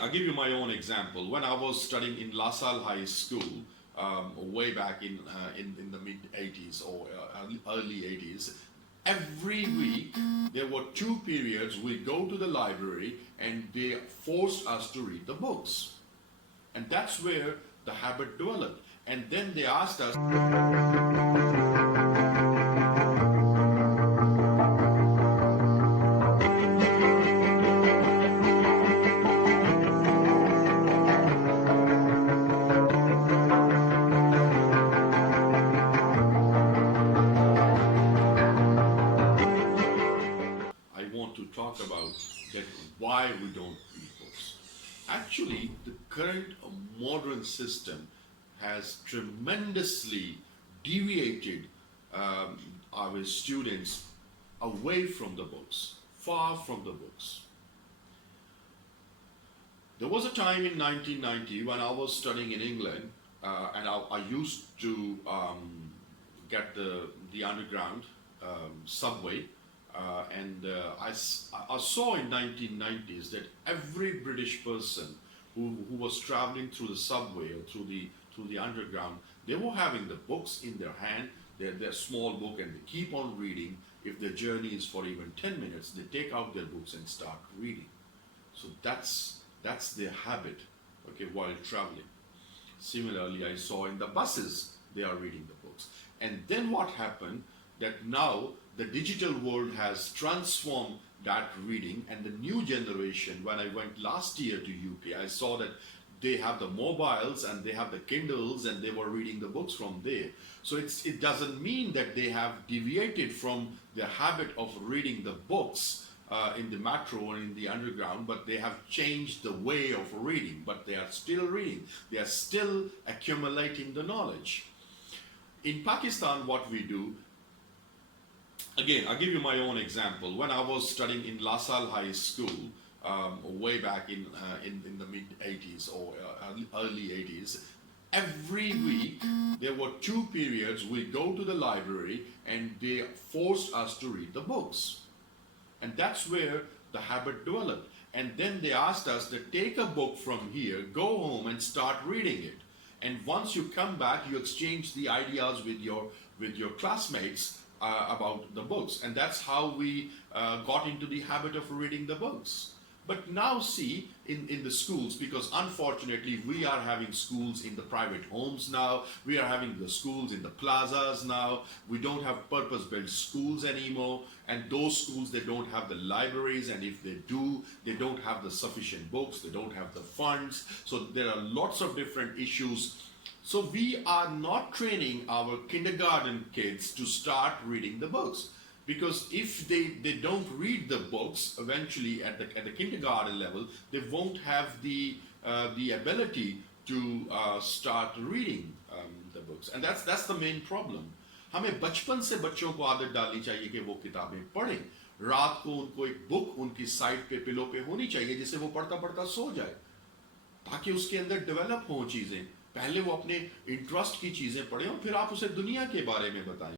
I'll give you my own example. When I was studying in La Salle High School, way back in the mid 80s or early 80s, every week there were two periods. We go to the library and they forced us to read the books, and that's where the habit developed. And then they asked us. I want to talk about that why we don't read books. Actually, the current modern system has tremendously deviated our students away from the books, far from the books. There was a time in 1990 when I was studying in England, and I used to get the underground subway, and I saw in 1990s that every British person who was traveling through the subway or through the underground, they were having the books in their hand, their small book, and they keep on reading. If their journey is for even 10 minutes, they take out their books and start reading. So that's their habit, okay, while traveling. Similarly, I saw in the buses they are reading the books. And then what happened that now the digital world has transformed that reading, and the new generation, when I went last year to UK, I saw that they have the mobiles and they have the Kindles and they were reading the books from there. So it doesn't mean that they have deviated from their habit of reading the books in the metro or in the underground, but they have changed the way of reading, but they are still reading. They are still accumulating the knowledge. In Pakistan, what we do, again, I'll give you my own example. When I was studying in La Salle High School, way back in the mid 80s or early 80s, every week there were two periods. We go to the library and they forced us to read the books, and that's where the habit developed. And then they asked us to take a book from here, go home and start reading it. And once you come back, you exchange the ideas with your classmates about the books, and that's how we got into the habit of reading the books. But now see, in the schools, because unfortunately we are having schools in the private homes now, we are having the schools in the plazas now, we don't have purpose-built schools anymore, and those schools, they don't have the libraries, and if they do, they don't have the sufficient books, they don't have the funds, so there are lots of different issues. So we are not training our kindergarten kids to start reading the books, because if they don't read the books eventually at the kindergarten level, they won't have the ability to start reading the books, and that's the main problem. हमें बचपन से बच्चों को आदत डालनी चाहिए कि वो किताबें पढ़ें. रात को उनको एक बुक उनकी साइड पे पिलो पे होनी चाहिए जिसे वो पढ़ता पढ़ता सो जाए, ताकि उसके अंदर डेवलप हो चीजें. पहले वो अपने इंटरेस्ट की चीजें पढ़े और फिर आप उसे दुनिया के बारे में बताएं.